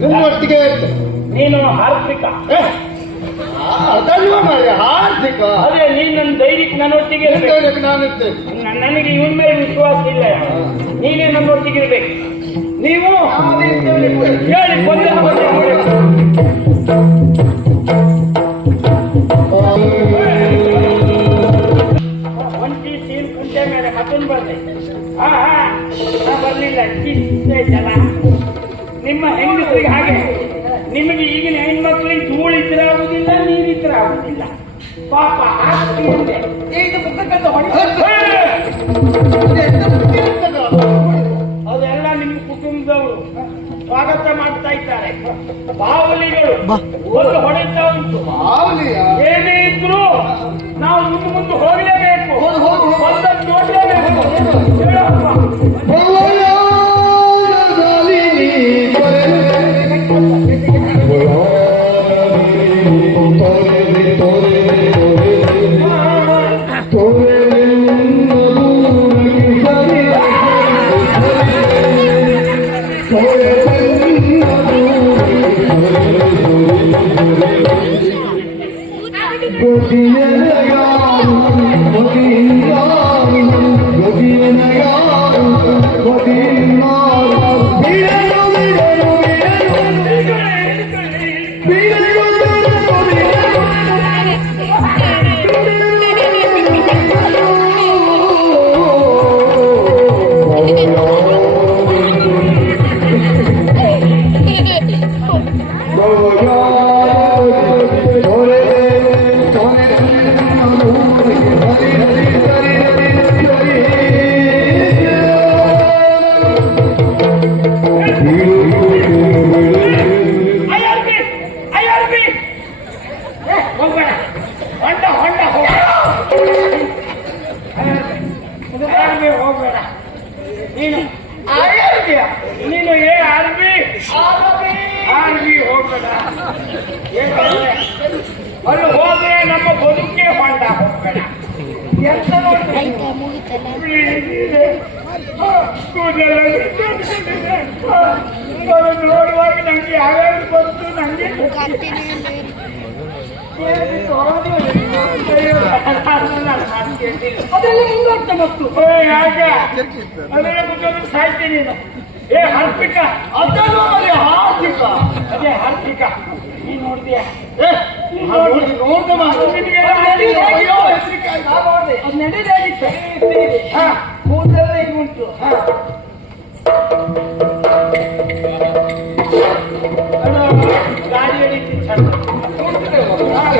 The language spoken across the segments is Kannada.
ನಿಮ್ಮೊಟ್ಟಿಗೆ ನೀನು ಹಾರ್ದಿಕ ಅದಲ್ವ ಮಾರ್ರೆ, ಹಾರ್ದಿಕ. ಅದೇ ನೀನ್ ನನ್ನ ಧೈರ್ಯಕ್ಕೆ ನನ್ನೊಟ್ಟಿಗೆ ನನಗೆ ಇವನ್ ಮೇಲೆ ವಿಶ್ವಾಸ ಇಲ್ಲ. ನೀನೇ ನನ್ನೊಟ್ಟಿಗೆ ಇರ್ಬೇಕು. ನೀವು ಹೇಳಿ ಬಂದ ಒಂಟಿ ಸೀಲ್ ಕುಂಟೆ ಮೇಲೆ ಮತ್ತೊಂದು ಬರ್ದೆ. ಬರ್ಲಿಲ್ಲ. ನಿಮ್ಮ ಹೆಂಗಸರಿಗೆ ಹಾಗೆ. ನಿಮಗೆ ಈಗಿನ ಹೆಣ್ಮಕ್ಳಿಗೆ ಧೂಳಿದ್ರೆ ಆಗುದಿಲ್ಲ, ನೀರಿದ್ರೆ ಆಗುದಿಲ್ಲ. ಪಾಪ ಆಗ್ತಿದೆ. ಅದೆಲ್ಲ ನಿಮ್ಮ ಕುಟುಂಬದವರು ಸ್ವಾಗತ ಮಾಡ್ತಾ ಇದ್ದಾರೆ. ಬಾವಲಿಗಳು ಒಂದು ಹೊಡೆಯುತ್ತಾ ಉಂಟು. ಏನೇ ಇದ್ರು ನಾವು ಮುಂದೆ ಹೋಗಲೇಬೇಕು, ಒಂದನ್ನು ನೋಡಲೇಬೇಕು. ನೀನು ಹೋಗಬೇಡ. ಅಲ್ಲಿ ಹೋದ್ರೆ ನಮ್ಮ ಬದುಕೆ ಹೊಂಡ. ಹೋಗಬೇಡ. ನೋಡುವಾಗ ನಂಗೆ ಯಾವ್ಯಾವ ಬಂತು. ನಂಗೆ ಸಾಯ್ತೀನಿ. ಹಾರ್ದಿಕ ಹಾರ್ದಿಕ ಅದೇ ಹಾರ್ದಿಕ. ನೀ ನೋಡ್ತೀಯ? ನಡೀದಾಗಿತ್ತು. ಕೂದಲೆಲ್ಲ ಈಗ ಉಂಟು. ಗಾಡಿ ಹಿಡಿತಿ ಚಂದ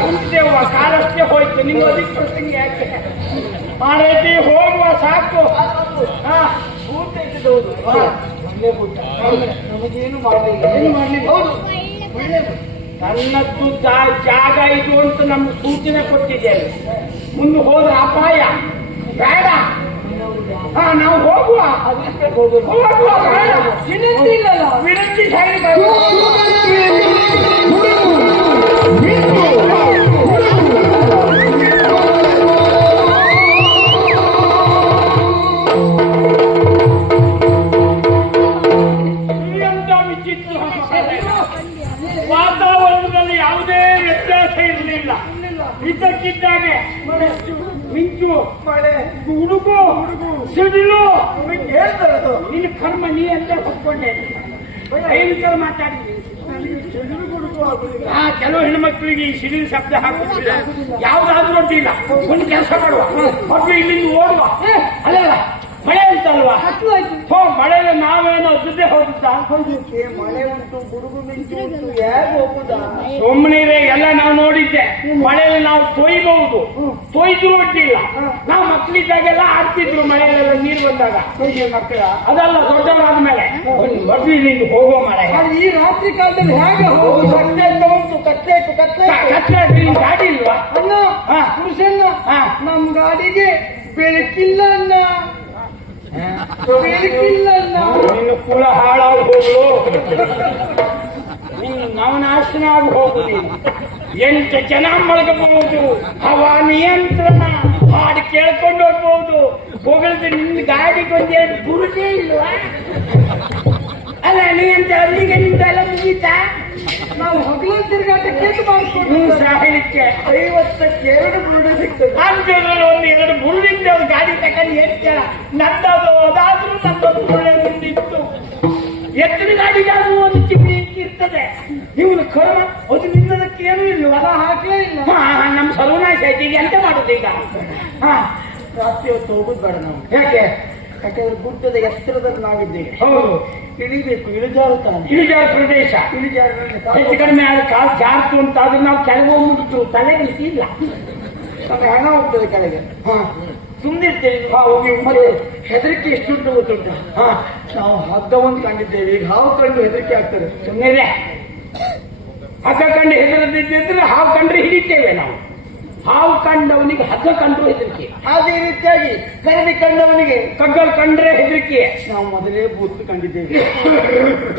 ಕುಂತಿದ್ದೇವ. ಕಾಲಷ್ಟೇ ಹೋಯ್ತು. ನಿಮ್ಮ ಅದಕ್ಕೆ ಪ್ರಸಂಗ ಯಾಕೆ ಮಾಡೈತಿ? ಹೋಗುವ ಸಾಕು. ಊಟ ಇದ್ದೌದು ನಮಗೇನು ಮಾಡಲಿಲ್ಲ. ಏನು ಮಾಡಲಿಲ್ಲ. ಹೌದು, ನನ್ನದ್ದು ಜಾಗ ಇದು ಅಂತ ನಮ್ಗೆ ಸೂಚನೆ ಕೊಟ್ಟಿದ್ದೇವೆ. ಮುಂದೆ ಹೋದ್ರೆ ಅಪಾಯ ಬೇಡ. ನಾವು ಹೋಗುವ. ವಿನಂತಿ ಇಲ್ಲಲ್ಲ. ವಿನಂತಿ ವಾತಾವರಣದಲ್ಲಿ ಯಾವುದೇ ವ್ಯತ್ಯಾಸ ಇರಲಿಲ್ಲ. ಇದ್ದಕ್ಕಿದ್ದಾಗೆ ಮಿಂಚು, ಮಳೆ, ಹುಡುಗು, ಸಿಡಿಲು ಹೇಳ್ತಾರದು. ನಿನ್ನ ಕರ್ಮ ನೀ ಅಂತ ಹೊತ್ಕೊಂಡೆ. ಭಯಂಕರ ಮಾತಾಡಿದ್ದೀನಿ. ಸಿಡಿಲು ಗುಡುಗು ಆಗುದಿಲ್ಲ. ಕೆಲವು ಹೆಣ್ಮಕ್ಳಿಗೆ ಈ ಸಿಡಿಲು ಶಬ್ದ ಹಾಕುತ್ತಿಲ್ಲ. ಯಾವ್ದಾದ್ರೂ ಅಡ್ಡಿಲ್ಲ. ಒಂದು ಕೆಲಸ ಮಾಡುವ, ಮಕ್ಕಳು ಇಲ್ಲಿಂದ ಓಡುವ. ಅಲ್ಲಲ್ಲ ಮಳೆ ಅಂತಲ್ವಾ? ಮಳೆಯಲ್ಲಿ ನಾವೇನೋ ಜೊತೆ ಹೋಗುತ್ತಾ? ಮಳೆ ಉಂಟು, ಗುಡುಗು ಮಿಂಚು ಉಂಟು, ಯಾರು ಹೋಗುದಾ? ಸುಮ್ಮನೆ ಎಲ್ಲ ನಾವು ನೋಡಿದ್ದೆ. ಮಳೆಯಲ್ಲಿ ನಾವು ತೊಯ್ಬಹುದು, ತೊಯ್ದು ಒಡ್ಡಿಲ್ಲ. ನಾವು ಮಕ್ಕಳಿದ್ದಾಗೆಲ್ಲ ಆಡ್ತಿದ್ರು ಮಳೆಯಲ್ಲೆಲ್ಲ ನೀರು ಬಂದಾಗ. ಮಕ್ಕಳ ಅದಲ್ಲ, ದೊಡ್ಡವರಾದ ಮೇಲೆ ಮದುವೆ ಇಲ್ಲಿಂದ ಹೋಗೋ ಮಳೆ. ಈ ರಾತ್ರಿ ಕಾಲದಲ್ಲಿ ಹೇಗೆ ಹೋಗುದು? ಕತ್ತೆ ಉಂಟು, ಕತ್ತೆ ಕತ್ತೆ ಗಾಡಿ ಇಲ್ವಾ? ಅಣ್ಣ ಪುರುಷನ್ನ ನಮ್ ಗಾಡಿಗೆ ಬೆಳಕಿಲ್ಲ ಅಣ್ಣ. ನಿನ್ನ ಕುಲ ಹಾಳಾಗಿ ಹೋಗ್ಲು. ನೀನು ನವನಾಶನ ಆಗಿ ಹೋಗುದೀನಿ. 8 ಜನ ಮಲಗಬಹುದು. ಹವಾ ನಿಯಂತ್ರಣ, ಹಾಡು ಕೇಳ್ಕೊಂಡು ಹೋಗ್ಬಹುದು. ಹೋಗಲ್ದು ನಿನ್ನ ಗಾಡಿಗೆ ಒಂದೇನು ಗುರುತೇ ಇಲ್ವಾ? ಅಲ್ಲ ನೀ ಅಂತ ಅಲ್ಲಿಗೆ ನಿಂತ ಎಲ್ಲ ನೀವು ಸಾಯಲಿಕ್ಕೆ 50ಕ್ಕೆ 2 ಬುರುಡೆ ಸಿಗ್ತದೆ. ಅಂಜದಲ್ಲಿ ಒಂದು 2 ಬುರುಡಿಂದ ಒಂದು ಗಾಡಿ ತಗೊಂಡು ಹೇಳ್ತಾರ ನನ್ನದು ಅದಾದ್ರೂ ನನ್ನೊಂದು ಬುರುಡೆ ಮುಂದಿತ್ತು. ಎತ್ತಿನ ಗಾಡಿಗಾದ್ರೂ ಒಂದು ಚಿಪ್ಪಿ ಇರ್ತದೆ. ಇವನು ಕರ್ಮ ಅದು ನಿನ್ನದಕ್ಕೆ ಏನೂ ಇಲ್ವಾ? ಹಾಕ್ಲೇ ಇಲ್ಲ. ನಮ್ಮ ಸರ್ವನಾಶ ಆಯ್ತು. ಈಗ ಎಂತ ಮಾಡುದು ಈಗ? ರಾತ್ರಿ ಹೊತ್ತು ಹೋಗುದು ಬೇಡ ನಾವು. ಯಾಕೆ? ಯಾಕಂದ್ರೆ ಗುಡ್ಡದ ಎತ್ತರದಲ್ಲಿ ನಾವಿದ್ದೇವೆ. ಹೌದು, ಇಳಿಬೇಕು. ಇಳಿಜಾರು ತಾನೆ. ಇಳಿಜಾರು ಪ್ರದೇಶ. ಇಳಿಜಾರಿನಲ್ಲಿ ಹೆಚ್ಚು ಕಡಿಮೆ ಆದ ಕಾಲು ಜಾರ್ತು ಅಂತ ಆದ್ರೆ ನಾವು ಕೆಳಗೆ ಹೋಗ್ಬಿಟ್ಟು ತಲೆಗೆ ಇಲ್ಲ. ನಮಗೆ ಹಣ ಹೋಗ್ತದೆ ಕೆಳಗೆ. ಸುಮ್ಮನಿರ್ತೇವೆ. ಮತ್ತೆ ಹೆದರಿಕೆ ಎಷ್ಟುಂಟು ಗೊತ್ತುಂಟ. ನಾವು ಹಗ್ಗವನ್ನು ಕಂಡಿದ್ದೇವೆ. ಈಗ ಹಾವು ಕಂಡು ಹೆದರಿಕೆ ಆಗ್ತದೆ. ಸುಮ್ಮನೆ ಹಗ್ಗ ಕಂಡು ಹೆದರದಿದ್ದರೆ ಹಾವು ಕಂಡ್ರೆ ಹಿಡಿತೇವೆ ನಾವು. ಹಾವು ಕಂಡವನಿಗೆ ಹಗ್ಗ ಕಂಡ್ರು ಹೆದರಿಕೆ. ಅದೇ ರೀತಿಯಾಗಿ ಕರಡಿ ಕಂಡವನಿಗೆ ಕಗ್ಗಲ್ ಕಂಡ್ರೆ ಹೆದರಿಕೆ. ನಾವು ಮೊದಲೇ ಬೂತ್ ಕಂಡಿದ್ದೇವೆ.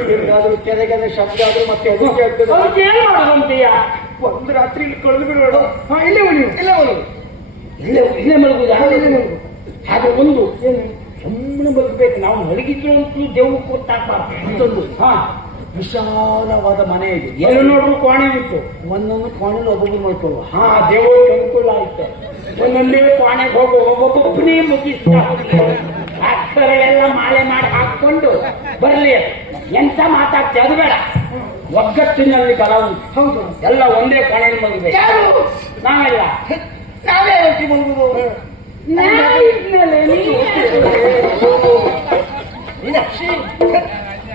ಹೇಗಾದ್ರೂ ಕೆರೆಗೆ ಶಬ್ದ ಆದ್ರೂ ಮತ್ತೆ ಹೆದರಿಕೆ ಆಗ್ತದೆ. ಅದಕ್ಕೆ ಏನ್ ಮಾಡೋದಂತೀಯ? ಒಂದು ರಾತ್ರಿ ಇಲ್ಲಿ ಕಳೆದು ಬಿಡೋಣ. ಇಲ್ಲೇ ಉಳಿ ಇಲ್ಲ ಒಂದು ಇಲ್ಲೇ ಮಲಗುದ. ಹಾಗೆ ಒಂದು ಸುಮ್ಮನೆ ಮಲಗಬೇಕು. ನಾವು ಮಲಗಿದ್ರು ಅಂತೂ ದೇವ್ ಗೊತ್ತಾಗ್ಬಾರ್ದು. ಮತ್ತೊಂದು ಹಾ, ವಿಶಾಲವಾದ ಮನೆ ಇದೆ. ಎಲ್ಲಿ ನೋಡ್ರು ಕೋಣೆ ಉಂಟು. ಒಂದೊಂದು ಕೋಣೆಯಲ್ಲಿ ಒಬ್ಬೊಬ್ಬರು ಮಾಡ್ಕೊಳ್ಳುವ. ಹಾ, ದೇವರಿಗೆ ಅನುಕೂಲ ಆಯ್ತು. ಒಂದೊಂದೇ ಕೋಣೆಗೆ ಹೋಗು, ಒಬ್ಬೊಬ್ಬನೇ ಮುಗಿಸ್ತಾ ಅಕ್ಷರ ಎಲ್ಲ ಮಾಲೆ ಮಾಡಿ ಹಾಕೊಂಡು ಬರ್ಲಿ. ಎಂತ ಮಾತಾಡ್ತಿ ಅದು ಬೇಡ. ಒಗ್ಗಟ್ಟಿನಲ್ಲಿ ಬಲ ಉಂಟು. ಹೌದು, ಎಲ್ಲ ಒಂದೇ ಕೋಣೆಯಲ್ಲಿ ಮಲಗಬೇಕು. ಯಾರು? ನಾವೆಲ್ಲ ನಾವೇ ಹೊಟ್ಟಿ ಮಲಗುದು.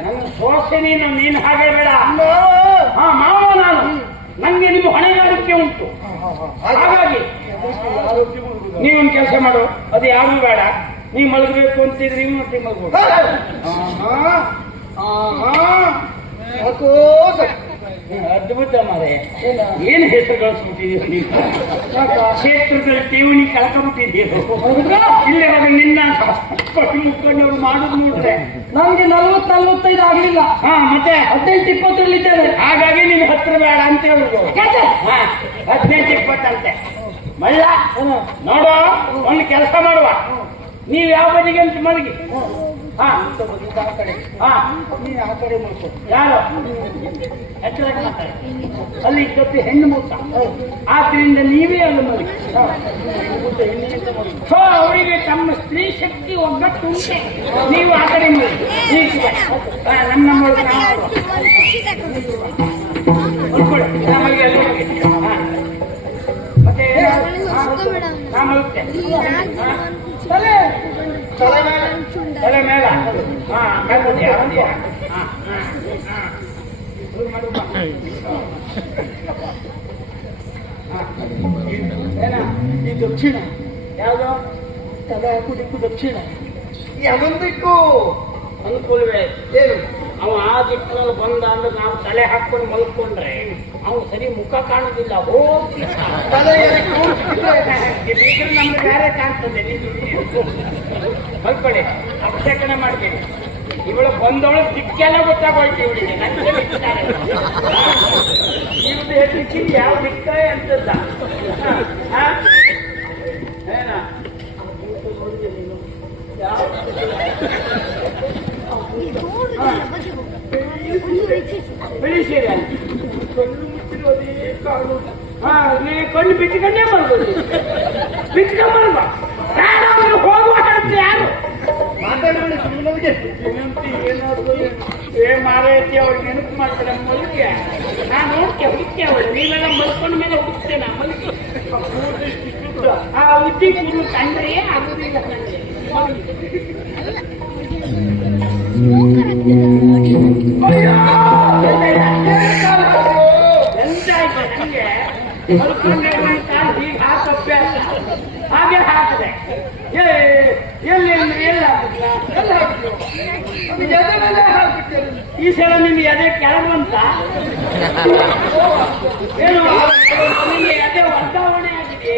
ನನ್ನ ಸೋಸೆ ನೀನು ಹಾಗೆ ಬೇಡ. ಹಾ, ಮಾವ ನಾನು. ನಂಗೆ ನಿಮ್ಮ ಹೊಣೆಗಾರಿಕೆ ಉಂಟು. ಹಾಗಾಗಿ ನೀವೊಂದು ಕೆಲಸ ಮಾಡು. ಅದು ಯಾರು ಬೇಡ. ನೀವು ಮಲಗಬೇಕು ಅಂತಿದ್ರೆ ನೀವು ಮತ್ತೆ ಮಲಗಬಹುದು. ಅದ್ಭುತ ಮಾರೆ. ಏನು ಹೆಸರು ಗಳಿಸ್ಬಿಟ್ಟಿದ್ದೀವಿ ನೀವು. ಕ್ಷೇತ್ರದಲ್ಲಿ ಠೇವಣಿ ಕಳ್ಕೊಂಡ್ಬಿಟ್ಟಿದ್ದೀವಿ. ಇಲ್ಲೇ ಮಗ ನಿನ್ನ ಮುಖಂಡವ್ರು ಮಾಡುದು ನೋಡ್ರೆ ನಮ್ಗೆ 40-45 ಆಗ್ಲಿಲ್ಲ. ಹಾ, ಮತ್ತೆ 18-20 ಇದ್ದೇವೆ. ಹಾಗಾಗಿ ನೀನು ಹತ್ರ ಬೇಡ ಅಂತ ಹೇಳುದು. 18-20 ಅಂತೆ ಮಳ್ಳ. ನೋಡು, ಒಂದು ಕೆಲಸ ಮಾಡುವ. ನೀವು ಯಾವ ಬದಿಗೆ ಅಂತ ಮಲಗಿ. ಹಾ, ಆ ಕಡೆ. ಹಾ, ನೀನು ಆ ಕಡೆ ಮಾಡ್ಕೊ. ಯಾರು ಹೆಚ್ಚಾಗಿ ಮಾತಾಡಿ. ಅಲ್ಲಿ ಇದ್ದದ್ದು ಹೆಣ್ಣು ಮುತ್ತ. ಆದ್ರಿಂದ ನೀವೇ ಅಲ್ಲಿ ಮಲಗಿ. ಸೊ ಅವರಿಗೆ ತಮ್ಮ ಸ್ತ್ರೀ ಶಕ್ತಿ ಒಗ್ಗಟ್ಟುಂಟೆ. ನೀವು ಆ ಕಡೆ ಮಲಗಿ. ನಮ್ಮ ನಮಗೆ ಅಲ್ಲಿ ಹೋಗಿ. ಮತ್ತೆ ನಾ ಮಲಗ್ತೇನೆ. ತಲೆ ಮೇಲ. ಹಾ, ಈ ದಕ್ಷಿಣ ಯಾವುದು? ತಲೆ ಹಾಕುದಿಕ್ಕು ದಕ್ಷಿಣ. ಯಾವೊಂದಿಕ್ಕು ಅನುಕೂಲವೇ. ಏನು ಅವ ಆ ದಿಕ್ಕಿನಲ್ಲಿ ಬಂದ ಅಂದ್ರೆ ನಾವು ತಲೆ ಹಾಕೊಂಡು ಮಲ್ಕೊಂಡ್ರೆ ಅವನು ಸರಿ ಮುಖ ಕಾಣುದಿಲ್ಲ. ಹೋಗಿ ತಲೆ ನಮ್ಗೆ ಬೇರೆ ಕಾಣ್ತದೆ. ಮಲ್ಕೊಳ್ಳಿ, ಅಭಿಷೇಕನೆ ಮಾಡ್ತೀನಿ. ಇವಳು ಬಂದವಳು ದಿಕ್ಕೆಲ್ಲ ಗೊತ್ತಾಗೋಯ್ತು ಇವಳಿಗೆ. ನನಗೆ ಬಿಡ್ತಾರೆ. ಇವ್ದು ಹೆದರಿಕೆ ಯಾವ ದಿಕ್ಕ ಅಂತಲ್ಲ. ಏನ ಬಿಳಿ ಸೀರೆ ಕಣ್ಣು ಮುಚ್ಚಿರೋದೇ ಕಾಣುದು. ಹಾ, ನೀ ಕಣ್ಣು ಬಿಟ್ಕೊಂಡೇ ಬರ್ಬೋದು. ಬಿಟ್ಕೊಂಬರ್ಬ ಹೋಗುವ ಯಾರು ಮಾತಾಡಬೇಡಿ ಸುಮ್ಮನೆ. ಏನಾದ್ರು ಮಾರೈತಿ ಅವ್ರು ನೆನಪು ಮಾಡ್ತಾರೆ. ಮಲ್ಗೆ ನಾನು ನೋಡ್ತೇವೆ ಹುಡುಕ್ತೆ ಅವಳು. ನೀವೆಲ್ಲ ಮಲ್ಕೊಂಡ ಮೇಲೆ ಹುಡುಕ್ತೇನೆ. ಮಲ್ಗೆ ಆ ಉದ್ದಿ ಕೂದಲು ಕಂಡ್ರೆ ಆಗುದಿಲ್ಲ ನನಗೆ. ಎಂತ ಆಯ್ತು ನನಗೆ. ಮಲ್ಕೊಂಡೆ ಹೀಗೆ ಹಾಕಪ್ಪೆ ಹಾಗೆ ಹಾಕದೆ. ಎಲ್ಲಿ ಎಲ್ಲ ಈ ಸಲ ನಿಮ್ಗೆ ಎದೆ ಕೆಳಗಂತ ಏನು ನಿಮ್ಗೆ ಎದೆ ವರ್ಗಾವಣೆ ಆಗಿದೆ.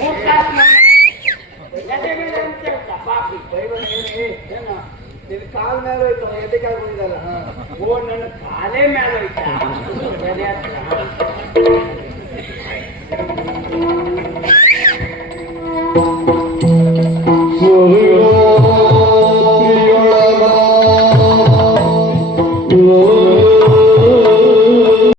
3 ತಾಸು ಎದೆ ಮೇಲೆ ಅಂತ ಹೇಳ್ತಾ ಪಾಪಿ. ನಿನ್ನ ಕಾಲ ಮೇಲೆ ಹೋಯ್ತು, ಎದೆ ಕಾಲ ಬಂದಿದ್ದಲ್ಲ. ಓ, ನನ್ನ ಕಾಲೇ ಮೇಲೆ ಹೋಯ್ತಾ? Oh